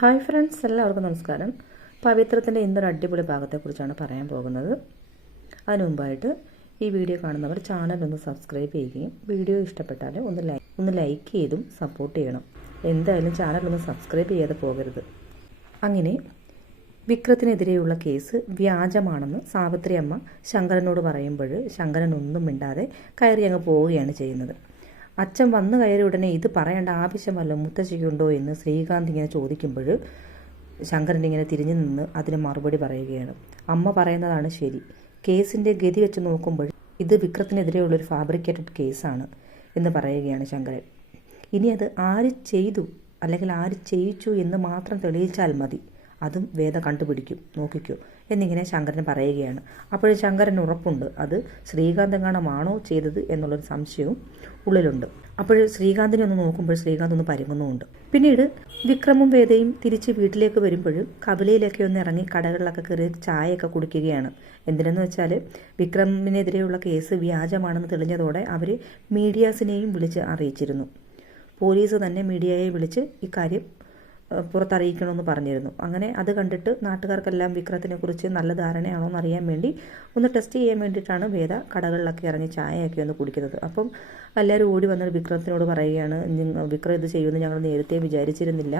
Hi friends, എല്ലാവർക്കും നമസ്കാരം. പവിത്രത്തിൻ്റെ ഇന്നൊരു അടിപൊളി ഭാഗത്തെക്കുറിച്ചാണ് പറയാൻ പോകുന്നത്. അതിനു മുമ്പായിട്ട് ഈ വീഡിയോ കാണുന്നവർ ചാനൽ ഒന്ന് സബ്സ്ക്രൈബ് ചെയ്യുകയും വീഡിയോ ഇഷ്ടപ്പെട്ടാൽ ഒന്ന് ലൈക്ക് ചെയ്തും സപ്പോർട്ട് ചെയ്യണം. എന്തായാലും ചാനൽ ഒന്ന് സബ്സ്ക്രൈബ് ചെയ്യാതെ പോകരുത്. അങ്ങനെ വിക്രത്തിനെതിരെയുള്ള കേസ് വ്യാജമാണെന്ന് സാവിത്രി അമ്മ ശങ്കരനോട് പറയുമ്പോൾ ശങ്കരൻ ഒന്നും മിണ്ടാതെ കയറി അങ്ങ് പോവുകയാണ് ചെയ്യുന്നത്. അച്ഛൻ വന്നു കയറി ഉടനെ ഇത് പറയേണ്ട ആവശ്യം വല്ല മുത്തശ്ശിക്കുണ്ടോ എന്ന് ശ്രീകാന്ത് ഇങ്ങനെ ചോദിക്കുമ്പോൾ ശങ്കരൻ ഇങ്ങനെ തിരിഞ്ഞു നിന്ന് അതിന് മറുപടി പറയുകയാണ്. അമ്മ പറയുന്നതാണ് ശരി. കേസിൻ്റെ ഗതി വെച്ച് നോക്കുമ്പോൾ ഇത് വിക്രത്തിനെതിരെയുള്ളൊരു ഫാബ്രിക്കേറ്റഡ് കേസാണ് എന്ന് പറയുകയാണ് ശങ്കരൻ. ഇനി അത് ആര് ചെയ്തു അല്ലെങ്കിൽ ആര് ചെയ്യിച്ചു എന്ന് മാത്രം തെളിയിച്ചാൽ മതി, അതും വേദ കണ്ടുപിടിക്കും, നോക്കിക്കോ എന്നിങ്ങനെ ശങ്കരൻ പറയുകയാണ്. അപ്പോഴും ശങ്കരന് ഉറപ്പുണ്ട് അത് ശ്രീകാന്തെങ്ങാണമാണോ ചെയ്തത് എന്നുള്ളൊരു സംശയവും ഉള്ളിലുണ്ട്. അപ്പോൾ ശ്രീകാന്തിനെ ഒന്ന് നോക്കുമ്പോൾ ശ്രീകാന്ത് ഒന്ന് പരുങ്ങുന്നുമുണ്ട്. പിന്നീട് വിക്രമും വേദയും തിരിച്ച് വീട്ടിലേക്ക് വരുമ്പോഴും കപിലയിലൊക്കെ ഒന്ന് ഇറങ്ങി കടകളിലൊക്കെ കയറി ചായയൊക്കെ കുടിക്കുകയാണ്. എന്തിനെന്ന് വെച്ചാൽ വിക്രമിനെതിരെയുള്ള കേസ് വ്യാജമാണെന്ന് തെളിഞ്ഞതോടെ അവർ മീഡിയാസിനെയും വിളിച്ച് അറിയിച്ചിരുന്നു. പോലീസ് തന്നെ മീഡിയയെ വിളിച്ച് ഇക്കാര്യം പുറത്തറിയിക്കണമെന്ന് പറഞ്ഞിരുന്നു. അങ്ങനെ അത് കണ്ടിട്ട് നാട്ടുകാർക്കെല്ലാം വിക്രത്തിനെ കുറിച്ച് നല്ല ധാരണയാണോ എന്ന് അറിയാൻ വേണ്ടി ഒന്ന് ടെസ്റ്റ് ചെയ്യാൻ വേണ്ടിയിട്ടാണ് വേദ കടകളിലൊക്കെ ഇറങ്ങി ചായയൊക്കെ ഒന്ന് കുടിക്കുന്നത്. അപ്പം എല്ലാവരും ഓടി വന്നിട്ട് വിക്രത്തിനോട് പറയുകയാണ്, വിക്രം ഇത് ചെയ്യുമെന്ന് ഞങ്ങൾ നേരത്തെ വിചാരിച്ചിരുന്നില്ല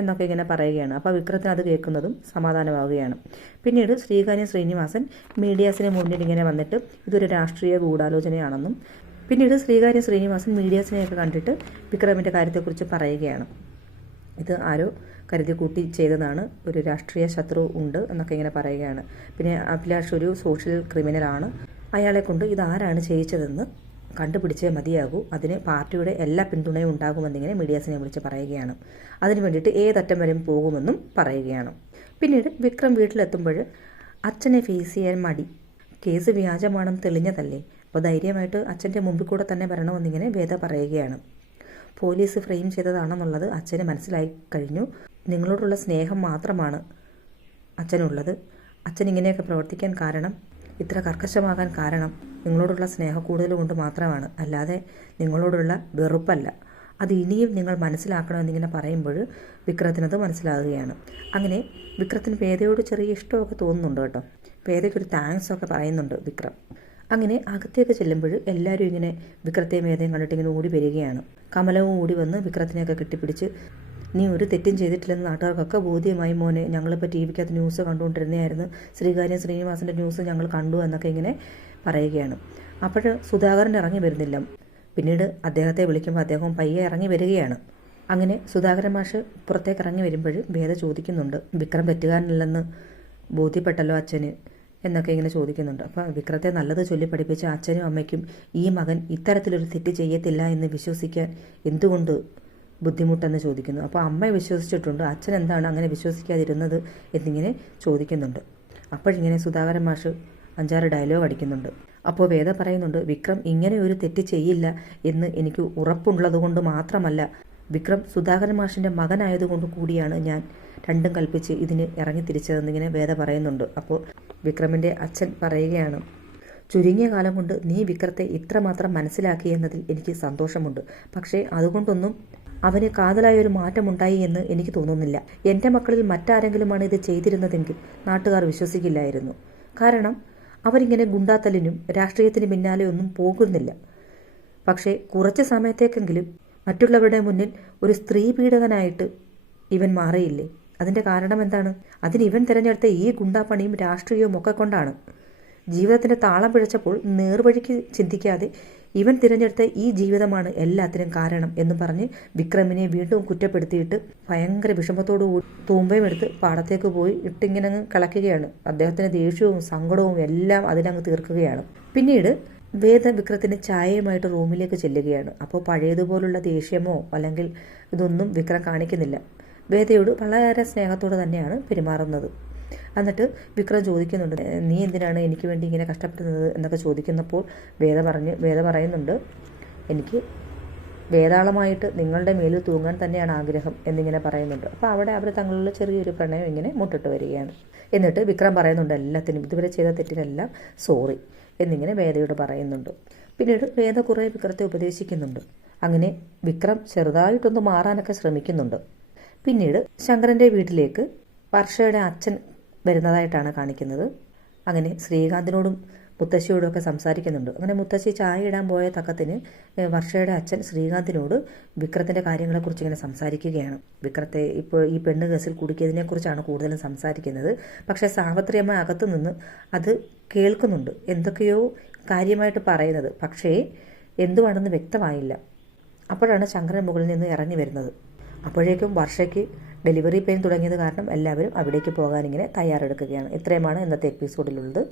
എന്നൊക്കെ ഇങ്ങനെ പറയുകയാണ്. അപ്പോൾ വിക്രത്തിന് അത് കേൾക്കുന്നതും സമാധാനമാവുകയാണ്. പിന്നീട് ശ്രീനിവാസൻ മീഡിയാസിന് മുന്നിൽ ഇങ്ങനെ വന്നിട്ട് ഇതൊരു രാഷ്ട്രീയ ഗൂഢാലോചനയാണെന്നും പിന്നീട് ശ്രീനിവാസൻ മീഡിയാസിനെയൊക്കെ കണ്ടിട്ട് വിക്രമിൻ്റെ കാര്യത്തെക്കുറിച്ച് പറയുകയാണ്. ഇത് ആരോ കരുതി കൂട്ടി ചെയ്തതാണ്, ഒരു രാഷ്ട്രീയ ശത്രു ഉണ്ട് എന്നൊക്കെ ഇങ്ങനെ പറയുകയാണ്. പിന്നെ അഭിലാഷ് ഒരു സോഷ്യൽ ക്രിമിനലാണ്, അയാളെ കൊണ്ട് ഇതാരാണ് ചെയ്യിച്ചതെന്ന് കണ്ടുപിടിച്ചേ മതിയാകൂ, അതിന് പാർട്ടിയുടെ എല്ലാ പിന്തുണയും ഉണ്ടാകുമെന്നിങ്ങനെ മീഡിയാസിനെ വിളിച്ച് പറയുകയാണ്. അതിന് വേണ്ടിയിട്ട് ഏതറ്റം വരെയും പോകുമെന്നും പറയുകയാണ്. പിന്നീട് വിക്രം വീട്ടിലെത്തുമ്പോൾ അച്ഛനെ ഫേസ് ചെയ്യാൻ മടി. കേസ് വ്യാജമാണെന്ന് തെളിഞ്ഞതല്ലേ, അപ്പോൾ ധൈര്യമായിട്ട് അച്ഛൻ്റെ മുമ്പിൽ കൂടെ തന്നെ വരണമെന്നിങ്ങനെ വേദ പറയുകയാണ്. പോലീസ് ഫ്രെയിം ചെയ്തതാണെന്നുള്ളത് അച്ഛന് മനസ്സിലായി കഴിഞ്ഞു. നിങ്ങളോടുള്ള സ്നേഹം മാത്രമാണ് അച്ഛനുള്ളത്. അച്ഛൻ ഇങ്ങനെയൊക്കെ പ്രവർത്തിക്കാൻ കാരണം, ഇത്ര കർക്കശമാകാൻ കാരണം നിങ്ങളോടുള്ള സ്നേഹം കൂടുതൽ കൊണ്ട് മാത്രമാണ്, അല്ലാതെ നിങ്ങളോടുള്ള വെറുപ്പല്ല. അത് ഇനിയും നിങ്ങൾ മനസ്സിലാക്കണമെന്നിങ്ങനെ പറയുമ്പോൾ വിക്രത്തിനത് മനസ്സിലാകുകയാണ്. അങ്ങനെ വിക്രത്തിന് വേദയോട് ചെറിയ ഇഷ്ടമൊക്കെ തോന്നുന്നുണ്ട് കേട്ടോ. വേദയ്ക്കൊരു താങ്ക്സ് ഒക്കെ പറയുന്നുണ്ട് വിക്രം. അങ്ങനെ അകത്തേക്ക് ചെല്ലുമ്പോൾ എല്ലാവരും ഇങ്ങനെ വിക്രത്തെയും വേദയും കണ്ടിട്ട് ഇങ്ങനെ ഓടി വരികയാണ്. കമലവും ഓടി വന്ന് വിക്രത്തിനെയൊക്കെ കെട്ടിപ്പിടിച്ച്, നീ ഒരു തെറ്റും ചെയ്തിട്ടില്ലെന്ന് നാട്ടുകാർക്കൊക്കെ ബോധ്യമായി മോനെ, ഞങ്ങളിപ്പോൾ ടി വിക്കകത്ത് ന്യൂസ് കണ്ടുകൊണ്ടിരുന്നതായിരുന്നു, ശ്രീനിവാസൻ്റെ ന്യൂസ് ഞങ്ങൾ കണ്ടു എന്നൊക്കെ ഇങ്ങനെ പറയുകയാണ്. അപ്പോൾ സുധാകരൻ ഇറങ്ങി വരുന്നില്ല. പിന്നീട് അദ്ദേഹത്തെ വിളിക്കുമ്പോൾ അദ്ദേഹം പയ്യെ ഇറങ്ങി വരികയാണ്. അങ്ങനെ സുധാകരൻ മാഷ് പുറത്തേക്ക് ഇറങ്ങി വരുമ്പോൾ വേദ ചോദിക്കുന്നുണ്ട്, വിക്രം തെറ്റുകാരനല്ലെന്ന് ബോധ്യപ്പെട്ടല്ലോ അച്ഛന് എന്നൊക്കെ ഇങ്ങനെ ചോദിക്കുന്നുണ്ട്. അപ്പോൾ വിക്രത്തെ നല്ലത് ചൊല്ലി പഠിപ്പിച്ച അച്ഛനും അമ്മയ്ക്കും ഈ മകൻ ഇത്തരത്തിലൊരു തെറ്റ് ചെയ്യത്തില്ല എന്ന് വിശ്വസിക്കാൻ എന്തുകൊണ്ട് ബുദ്ധിമുട്ടെന്ന് ചോദിക്കുന്നു. അപ്പോൾ അമ്മ വിശ്വസിച്ചിട്ടുണ്ട്, അച്ഛൻ എന്താണ് അങ്ങനെ വിശ്വസിക്കാതിരുന്നത് എന്നിങ്ങനെ ചോദിക്കുന്നുണ്ട്. അപ്പോഴിങ്ങനെ സുധാകരൻ മാഷ് 5-6 ഡയലോഗ് അടിക്കുന്നുണ്ട്. അപ്പോൾ വേദ പറയുന്നുണ്ട്, വിക്രം ഇങ്ങനെ ഒരു തെറ്റ് ചെയ്യില്ല എന്ന് എനിക്ക് ഉറപ്പുള്ളത് കൊണ്ട് മാത്രമല്ല, വിക്രം സുധാകരൻ മാഷിൻ്റെ മകനായതുകൊണ്ട് കൂടിയാണ് ഞാൻ രണ്ടും കൽപ്പിച്ച് ഇതിന് ഇറങ്ങി തിരിച്ചതെന്നിങ്ങനെ വേദ പറയുന്നുണ്ട്. അപ്പോൾ വിക്രമിൻ്റെ അച്ഛൻ പറയുകയാണ്, ചുരുങ്ങിയ കാലം കൊണ്ട് നീ വിക്രത്തെ ഇത്രമാത്രം മനസ്സിലാക്കി എന്നതിൽ എനിക്ക് സന്തോഷമുണ്ട്. പക്ഷേ അതുകൊണ്ടൊന്നും അവന് കാതലായൊരു മാറ്റമുണ്ടായി എന്ന് എനിക്ക് തോന്നുന്നില്ല. എൻ്റെ മക്കളിൽ മറ്റാരെങ്കിലുമാണ് ഇത് ചെയ്തിരുന്നതെങ്കിൽ നാട്ടുകാർ വിശ്വസിക്കില്ലായിരുന്നു. കാരണം അവരിങ്ങനെ ഗുണ്ടാത്തലിനും രാഷ്ട്രീയത്തിന് പിന്നാലെ ഒന്നും പോകുന്നില്ല. പക്ഷേ കുറച്ച് സമയത്തേക്കെങ്കിലും മറ്റുള്ളവരുടെ മുന്നിൽ ഒരു സ്ത്രീ പീഡകനായിട്ട് ഇവൻ മാറിയില്ലേ? അതിൻ്റെ കാരണം എന്താണ്? അതിന് ഇവൻ തിരഞ്ഞെടുത്ത ഈ ഗുണ്ടാപ്പണിയും രാഷ്ട്രീയവും ഒക്കെ കൊണ്ടാണ്. ജീവിതത്തിൻ്റെ താളം പിഴച്ചപ്പോൾ നേർവഴിക്ക് ചിന്തിക്കാതെ ഇവൻ തിരഞ്ഞെടുത്ത ഈ ജീവിതമാണ് എല്ലാത്തിനും കാരണം എന്ന് പറഞ്ഞ് വിക്രമിനെ വീണ്ടും കുറ്റപ്പെടുത്തിയിട്ട് ഭയങ്കര വിഷമത്തോടു കൂടി തൂമ്പയും എടുത്ത് പാടത്തേക്ക് പോയി ഇട്ടിങ്ങനെ അങ്ങ് കളക്കുകയാണ്. അദ്ദേഹത്തിന് ദേഷ്യവും സങ്കടവും എല്ലാം അതിനങ്ങ് തീർക്കുകയാണ്. പിന്നീട് വേദ വിക്രത്തിന് ചായയുമായിട്ട് റൂമിലേക്ക് ചെല്ലുകയാണ്. അപ്പോൾ പഴയതുപോലുള്ള ദേഷ്യമോ അല്ലെങ്കിൽ ഇതൊന്നും വിക്രം കാണിക്കുന്നില്ല. വേദയോട് വളരെ സ്നേഹത്തോടെ തന്നെയാണ് പെരുമാറുന്നത്. എന്നിട്ട് വിക്രം ചോദിക്കുന്നുണ്ട്, നീ എന്തിനാണ് എനിക്ക് വേണ്ടി ഇങ്ങനെ കഷ്ടപ്പെടുന്നത് എന്നൊക്കെ ചോദിക്കുന്നപ്പോൾ വേദ പറയുന്നുണ്ട്, എനിക്ക് വേതാളമായിട്ട് നിങ്ങളുടെ മേലിൽ തൂങ്ങാൻ തന്നെയാണ് ആഗ്രഹം എന്നിങ്ങനെ പറയുന്നുണ്ട്. അപ്പോൾ അവിടെ അവർ തങ്ങളുള്ള ചെറിയൊരു പ്രണയം ഇങ്ങനെ മുട്ടിട്ട് വരികയാണ്. എന്നിട്ട് വിക്രം പറയുന്നുണ്ട്, എല്ലാത്തിനും ഇതുവരെ ചെയ്ത തെറ്റിനെല്ലാം സോറി എന്നിങ്ങനെ വേദയോട് പറയുന്നുണ്ട്. പിന്നീട് വേദ കുറേ വിക്രത്തെ ഉപദേശിക്കുന്നുണ്ട്. അങ്ങനെ വിക്രം ചെറുതായിട്ടൊന്ന് മാറാനൊക്കെ ശ്രമിക്കുന്നുണ്ട്. പിന്നീട് ശങ്കരൻ്റെ വീട്ടിലേക്ക് വർഷയുടെ അച്ഛൻ വരുന്നതായിട്ടാണ് കാണിക്കുന്നത്. അങ്ങനെ ശ്രീകാന്തിനോടും മുത്തശ്ശിയോടും ഒക്കെ സംസാരിക്കുന്നുണ്ട്. അങ്ങനെ മുത്തശ്ശി ചായ ഇടാൻ പോയ തക്കത്തിന് വർഷയുടെ അച്ഛൻ ശ്രീകാന്തിനോട് വിക്രത്തിൻ്റെ കാര്യങ്ങളെക്കുറിച്ച് ഇങ്ങനെ സംസാരിക്കുകയാണ്. വിക്രത്തെ ഇപ്പോൾ ഈ പെണ്ണ് കേസിൽ കുടുക്കിയതിനെക്കുറിച്ചാണ് കൂടുതലും സംസാരിക്കുന്നത്. പക്ഷേ സാവിത്രിയമ്മ അകത്തു നിന്ന് അത് കേൾക്കുന്നുണ്ട്, എന്തൊക്കെയോ കാര്യമായിട്ട് പറയുന്നത്. പക്ഷേ എന്തുവാണെന്ന് വ്യക്തമായില്ല. അപ്പോഴാണ് ശങ്കരൻ മുകളിൽ നിന്ന് ഇറങ്ങി വരുന്നത്. അപ്പോഴേക്കും വർഷയ്ക്ക് ഡെലിവറി പെയിൻ തുടങ്ങിയത് കാരണം എല്ലാവരും അവിടേക്ക് പോകാനിങ്ങനെ തയ്യാറെടുക്കുകയാണ്. ഇത്രയുമാണ് ഇന്നത്തെ എപ്പിസോഡിലുള്ളത്.